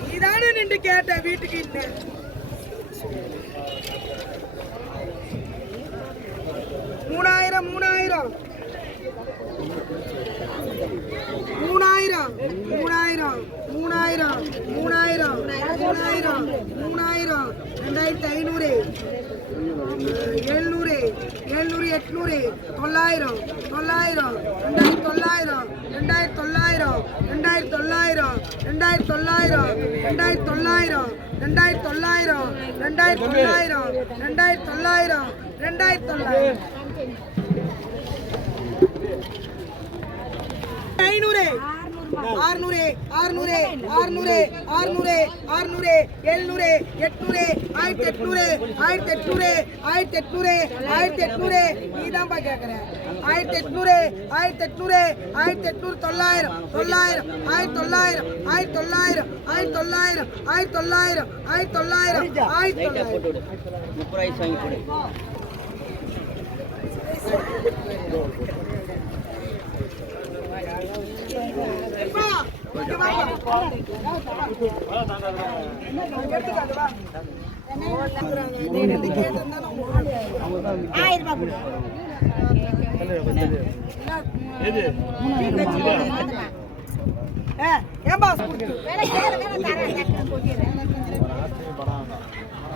நீதானே நின்று கேட்ட வீட்டுக்கு இல்ல மூணாயிரம் ரெண்டாயிரத்தி ஐநூறு எழுநூறு எழுநூறு எட்நூறு தொள்ளாயிரம் தொள்ளாயிரம் ரெண்டாயிரத்தி தொள்ளாயிரம் ரெண்டாயிரத்தி தொள்ளாயிரம் ரெண்டாயிரத்தி தொள்ளாயிரம் ரெண்டாயிரத்தி தொள்ளாயிரம் ரெண்டாயிரத்தி தொள்ளாயிரம் ரெண்டாயிரத்தி தொள்ளாயிரம் ரெண்டாயிரத்தி தொள்ளாயிரம் ரெண்டாயிரத்தி தொள்ளாயிரம் ரெண்டாயிரத்தி தொள்ளாயிரம் ஐநூறு ஆறுநூறு ஆறுநூறு ஆறுநூறு ஆறுநூறு ஆறுநூறு எழுநூறு எட்நூறு ஆயிரத்தி எட்நூறு ஆயிரத்தி எட்நூறு ஆயிரத்தி எட்நூறு ஆயிரத்தி எட்நூறு நீ தான்ப்பா கேட்குற ஆயிரத்தி எட்நூறு ஆயிரத்தி எட்நூறு ஆயிரத்தி எட்நூறு தொள்ளாயிரம் தொள்ளாயிரம் ஆயிரத்தி தொள்ளாயிரம் ஆயிரத்தி தொள்ளாயிரம் ஆயிரத்தி தொள்ளாயிரம் ஆயிரத்தி தொள்ளாயிரம் ஆயிரத்தி தொள்ளாயிரம் ஆயிரத்தி தொள்ளாயிரம் முப்பது வாங்கி கொடு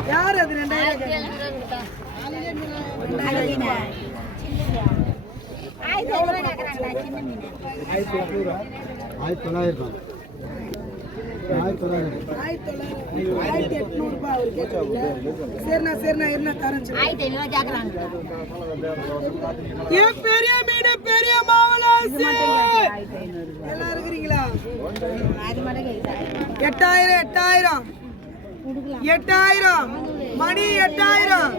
யார் அது ரெண்டாயிரம் ஆயிரத்தி ஐநூறு ஆயிரத்தி சரிண்ணா என்ன தரேன் பெரிய மீன் பெரிய எட்டாயிரம் எட்டாயிரம். எட்டாயிரம். மணி எட்டாயிரம்.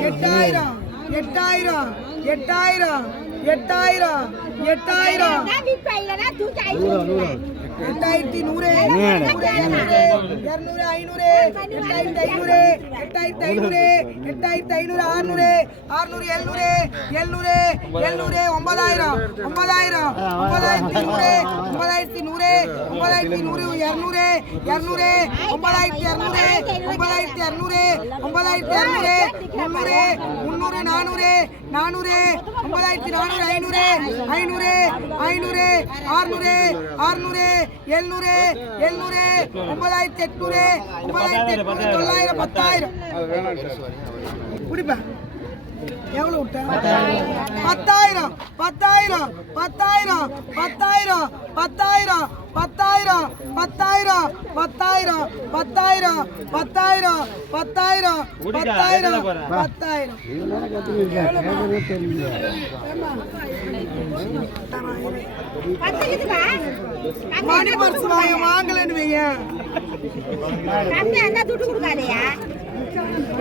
எட்டாயிரம். எட்டாயிரம். எட்டாயிரம். எட்டாயிரம். எட்டாயிரம். ரெண்டாயிரத்தி நூறு நூறு, இருநூறு, ஐநூறு, எட்டாயிரத்தி ஐநூறு, எட்டாயிரத்தி ஐநூறு, எட்டாயிரத்தி ஐநூறு, ஆறுநூறு, ஆறுநூறு, எழுநூறு, எழுநூறு, எழுநூறு, ஒன்பதாயிரம், ஒன்பதாயிரம், ஒன்பதாயிரத்தி நூறு, ஒன்பதாயிரத்தி நூறு, ஒன்பதாயிரத்தி நூறு, இரநூறு இரநூறு ஒன்பதாயிரத்தி இரநூறு ஒன்பதாயிரத்தி இரநூறு ஒன்பதாயிரத்தி இரநூறு முந்நூறு, முந்நூறு, நானூறு, நானூறு, ஒன்பதாயிரத்தி நானூறு, ஐநூறு, ஐநூறு, ஐநூறு, ஆறுநூறு, ஆறுநூறு, எழுநூறு, எழுநூறு, ஒன்பதாயிரத்தி எட்நூறு, ஒன்பதாயிரத்தி எட்நூறு, தொள்ளாயிரம், பத்தாயிரம். குடிப்பா. எவ்வளவு விட்ட பத்தாயிரம் பத்தாயிரம் பத்தாயிரம் பத்தாயிரம் பத்தாயிரம் பத்தாயிரம் பத்தாயிரம் பத்தாயிரம் பத்தாயிரம் பத்தாயிரம் பத்தாயிரம் பத்தாயிரம் பத்தாயிரம் மணி பர்ஸ் வாங்க வாங்கலன்னு வைங்க கம்மி அந்த துட்டு கொடுக்காதயா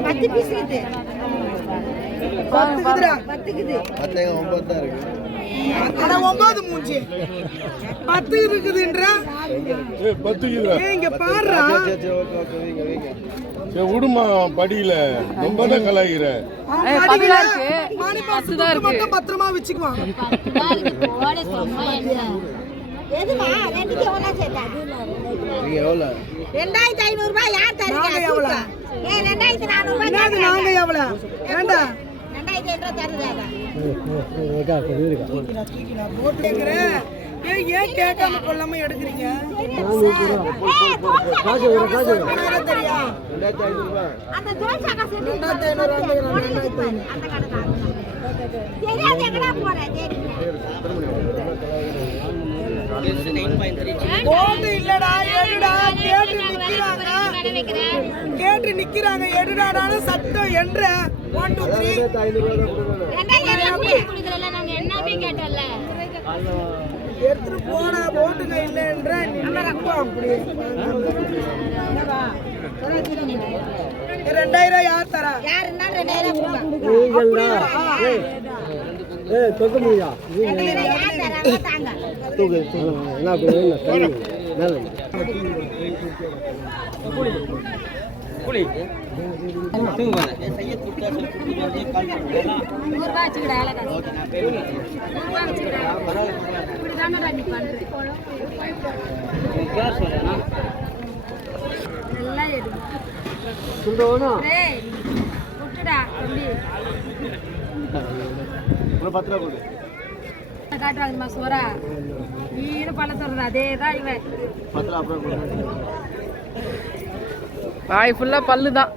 பத்து பீஸ் ஒன்பது தான் இருக்கு ஆனா பத்து இருக்குதுன்ற இங்க பாடுறா விடுமா படியில. ரொம்ப தான் பத்திரமா வச்சுக்குவான். ரெண்டாயிரத்தி ஐநூறு ரூபாய் யார் தரீங்க? ரெண்டாயிரத்தி நானூறு ரூபாய் நாங்க எவ்வளவு வேண்டாம் ஏன் கேட்காம கொள்ளாம எடுக்கிறீங்க இல்லடா எடுடா கேட்டு நிக்கிறாங்க. கேட்டு நிக்கிறாங்க. எடுடாடான சட்டம் என்ற எடுத்துட்டு போனா போட்டுங்க இல்லை என்ற ரெண்டாயிரம் யார் தரா? யாருன்னா ரெண்டாயிரம் சொல்ல முடியா என்ன ஒரு பத்து ரூபா கொடு. காட்டுறாங்கம்மா சோரா வீடு பழத்துறது அதே தான் இவன். பத்து ரூபா அப்புறம் கொடு. வாய் ஃபுல்லாக பல்லு தான்